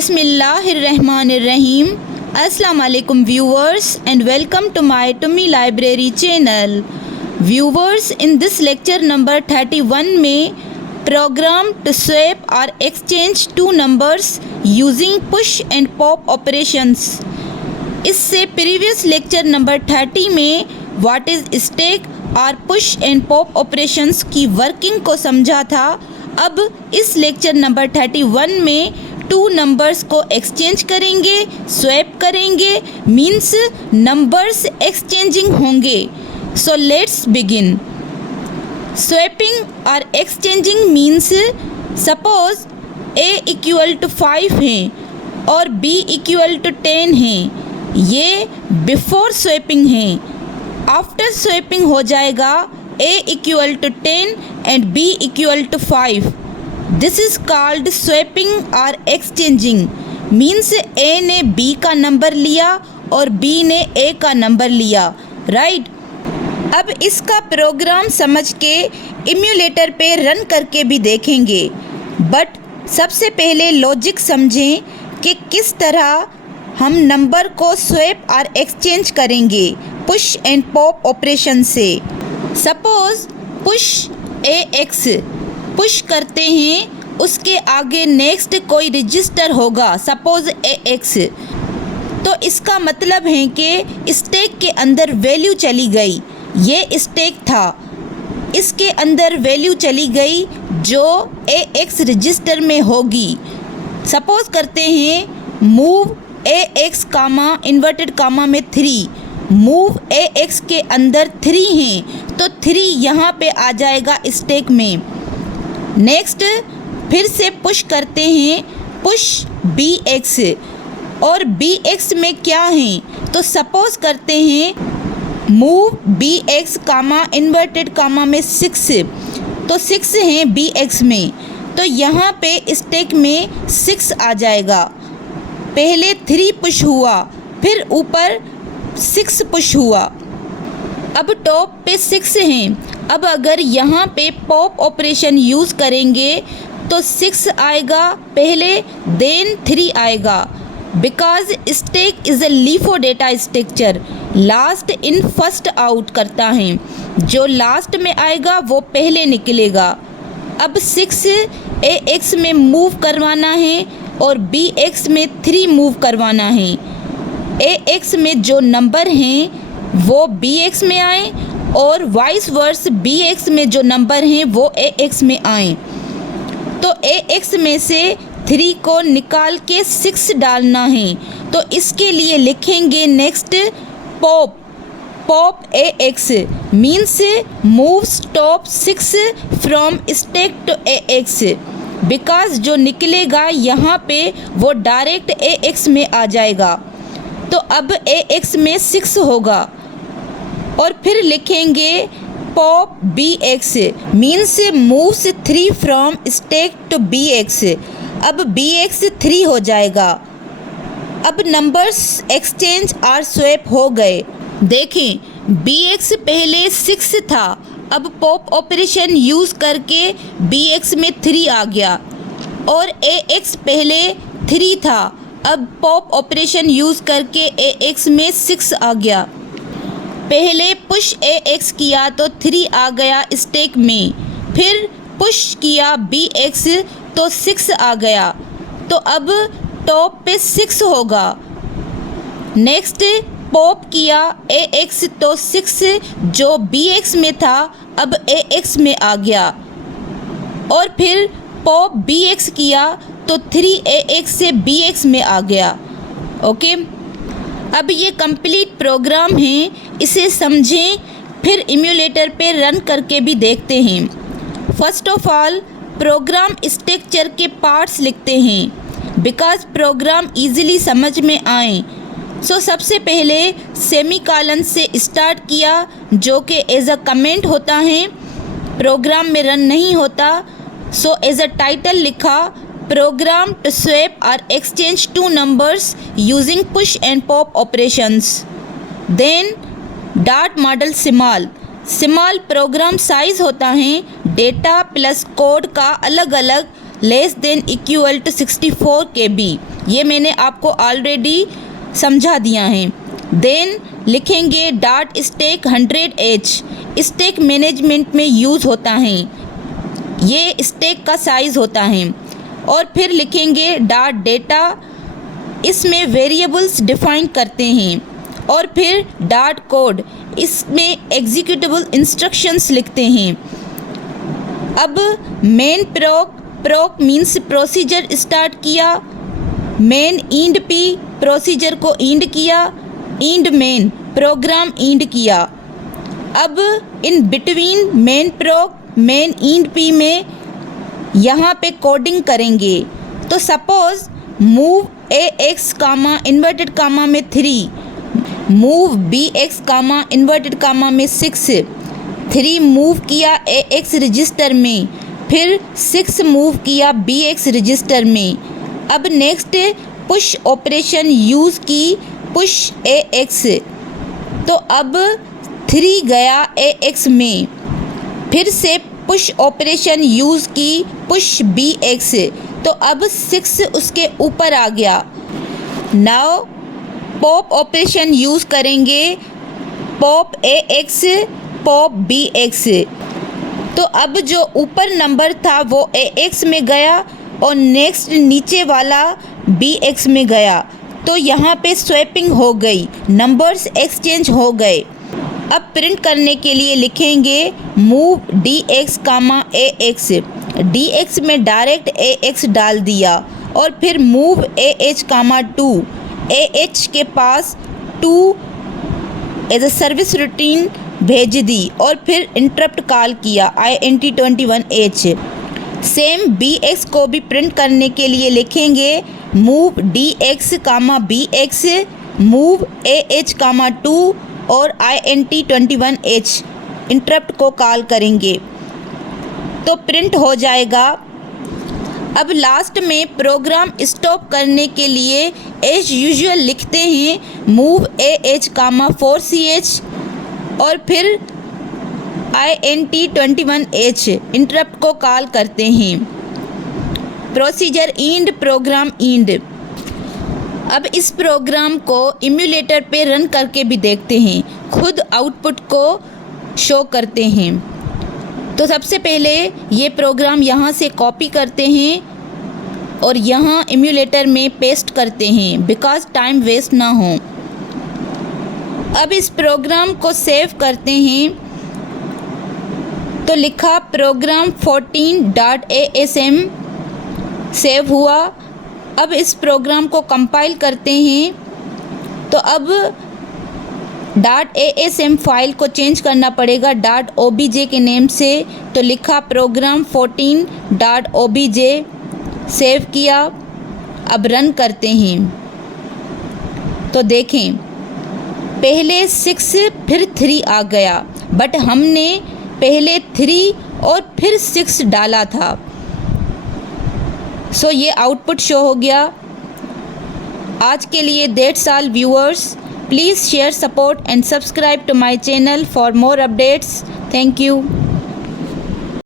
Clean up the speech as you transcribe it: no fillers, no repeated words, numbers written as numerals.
Bismillahirrahmanirrahim. Assalamu alaikum viewers and welcome to my Tummy Library channel. Viewers, in this lecture number 31 में program to swap or exchange two numbers using push and pop operations. इससे previous lecture number 30 में what is stack और push and pop operations की working को समझा था. अब इस lecture number 31 में टू नंबर्स को एक्सचेंज करेंगे, स्वैप करेंगे, मीन्स नंबर्स एक्सचेंजिंग होंगे. So let's begin. स्वैपिंग और exchanging means suppose a equal to 5 है और b इक्वल टू 10 है. ये बिफोर स्वैपिंग है. आफ्टर स्वैपिंग हो जाएगा a equal to 10 and b equal to 5. This is called swapping और एक्सचेंजिंग. मीन्स ए ने बी का नंबर लिया और बी ने ए का नंबर लिया. राइट. अब इसका प्रोग्राम समझ के इम्यूलेटर पे रन करके भी देखेंगे. बट सबसे पहले लॉजिक समझें कि किस तरह हम नंबर को स्वैप और एक्सचेंज करेंगे पुश एंड पॉप ऑपरेशन से. सपोज पुश ए एक्स पुश करते हैं, उसके आगे नेक्स्ट कोई रजिस्टर होगा, सपोज ए एक्स. तो इसका मतलब है कि स्टैक के अंदर वैल्यू चली गई. ये स्टैक था, इसके अंदर वैल्यू चली गई जो ए एक्स रजिस्टर में होगी. सपोज करते हैं मूव ए एक्स कामा इन्वर्टेड कामा में 3. मूव ए एक्स के अंदर 3 हैं तो 3 यहाँ पे आ जाएगा स्टैक में. नेक्स्ट फिर से पुश करते हैं, पुश बी एक्स, और बी एक्स में क्या है तो सपोज करते हैं move B x comma inverted comma में 6. तो 6 हैं बी एक्स में, तो यहाँ पे स्टैक में 6 आ जाएगा. पहले 3 पुश हुआ, फिर ऊपर 6 पुश हुआ. अब टॉप पे 6 हैं. अब अगर यहाँ पे पॉप ऑपरेशन यूज़ करेंगे तो 6 आएगा पहले, देन 3 आएगा. Because stack is a LIFO data structure, last in first out करता है. जो लास्ट में आएगा वो पहले निकलेगा. अब 6 ए एक्स में मूव करवाना है और बी एक्स में 3 मूव करवाना है. ए एक्स में जो नंबर हैं वो बी एक्स में आए और वाइस वर्स बी एक्स में जो नंबर हैं वो ए एक्स में आए. तो ए एक्स में से 3 को निकाल के 6 डालना है. तो इसके लिए लिखेंगे next pop. Pop A X means move stop 6 from stack to A X. Because जो निकलेगा यहाँ पे वो डायरेक्ट ए एक्स में आ जाएगा. तो अब ए एक्स में 6 होगा और फिर लिखेंगे pop B X means moves 3 from stack to B X. अब बी एक्स 3 हो जाएगा. अब नंबर्स एक्सचेंज और स्वैप हो गए. देखें बी एक्स पहले 6 था, अब पॉप ऑपरेशन यूज़ करके बी एक्स में 3 आ गया. और ए एक्स पहले 3 था, अब पॉप ऑपरेशन यूज़ करके ए एक्स में 6 आ गया. पहले पुश ए एक्स किया तो 3 आ गया स्टैक में, फिर पुश किया बी एक्स तो 6 आ गया. तो अब टॉप पे 6 होगा. नेक्स्ट पॉप किया ए एक्स तो 6 जो बी एक्स में था अब ए एक्स में आ गया. और फिर पॉप बी एक्स किया तो 3 ए एक्स से बी एक्स में आ गया. ओके. अब ये कंप्लीट प्रोग्राम है, इसे समझें फिर इम्यूलेटर पे रन करके भी देखते हैं. First of all programme structure के पार्ट्स लिखते हैं बिकॉज प्रोग्राम इजीली समझ में आए. सो सबसे पहले सेमीकोलन से स्टार्ट किया जो कि एज अ कमेंट होता है, प्रोग्राम में रन नहीं होता. सो एज अ टाइटल लिखा program to swap or exchange two numbers using push and pop operations. Then dot model symbol. Symbol program size होता है डेटा प्लस कोड का अलग अलग less than equal to 64 KB. ये मैंने आपको already समझा दिया है। देन लिखेंगे dot stack 100H, stack management में यूज़ होता है, ये स्टैक का साइज़ होता है। और फिर लिखेंगे डॉट डेटा, इसमें वेरिएबल्स डिफाइन करते हैं। और फिर डॉट कोड, इसमें एग्जीक्यूटेबल इंस्ट्रक्शंस लिखते हैं। अब main proc means procedure start किया, मेन इंड पी प्रोसीजर को इंड किया, इंड मेन प्रोग्राम इंड किया। अब in between main proc main end P में यहाँ पे कोडिंग करेंगे। तो suppose move AX comma inverted comma में 3, move BX comma inverted comma में 6, 3 मूव किया AX रजिस्टर में, फिर 6 मूव किया BX रजिस्टर में। अब नेक्स्ट पुश ऑपरेशन यूज़ की, पुश AX, तो अब 3 गया AX में, फिर से पुश ऑपरेशन यूज़ की, पुश BX, तो अब 6 उसके ऊपर आ गया। नाउ पॉप ऑपरेशन यूज़ करेंगे, पॉप AX, पॉप BX, तो अब जो ऊपर नंबर था वो AX में गया और नेक्स्ट नीचे वाला BX में गया। तो यहाँ पे स्वैपिंग हो गई, नंबर्स एक्सचेंज हो गए। अब प्रिंट करने के लिए लिखेंगे मूव DX कामा AX, DX में डायरेक्ट AX डाल दिया और फिर मूव AH कामा 2, AH के पास 2 एज अ सर्विस रूटीन भेज दी और फिर इंटरप्ट कॉल किया INT21H। सेम BX को भी प्रिंट करने के लिए लिखेंगे मूव DX कामा BX, मूव AH कामा 2 और INT21H इंटरप्ट को कॉल करेंगे तो प्रिंट हो जाएगा। अब लास्ट में प्रोग्राम स्टॉप करने के लिए एज यूजुअल लिखते हैं मूव AH कामा 4CH और फिर INT21H इंटरप्ट को कॉल करते हैं। Procedure end, program end. अब इस प्रोग्राम को इम्यूलेटर पे रन करके भी देखते हैं, खुद आउटपुट को शो करते हैं। तो सबसे पहले ये प्रोग्राम यहाँ से कॉपी करते हैं और यहाँ इम्यूलेटर में पेस्ट करते हैं बिकॉज टाइम वेस्ट ना हो। अब इस प्रोग्राम को सेव करते हैं तो लिखा प्रोग्राम 14.asm सेव हुआ। अब इस प्रोग्राम को कंपाइल करते हैं तो अब .asm फाइल को चेंज करना पड़ेगा .obj के नेम से, तो लिखा प्रोग्राम 14.obj सेव किया। अब रन करते हैं तो देखें पहले 6 फिर 3 आ गया, बट हमने पहले 3 और फिर 6 डाला था। सो ये आउटपुट शो हो गया। आज के लिए that's all viewers. Please share, support and subscribe to my channel for more updates. Thank you.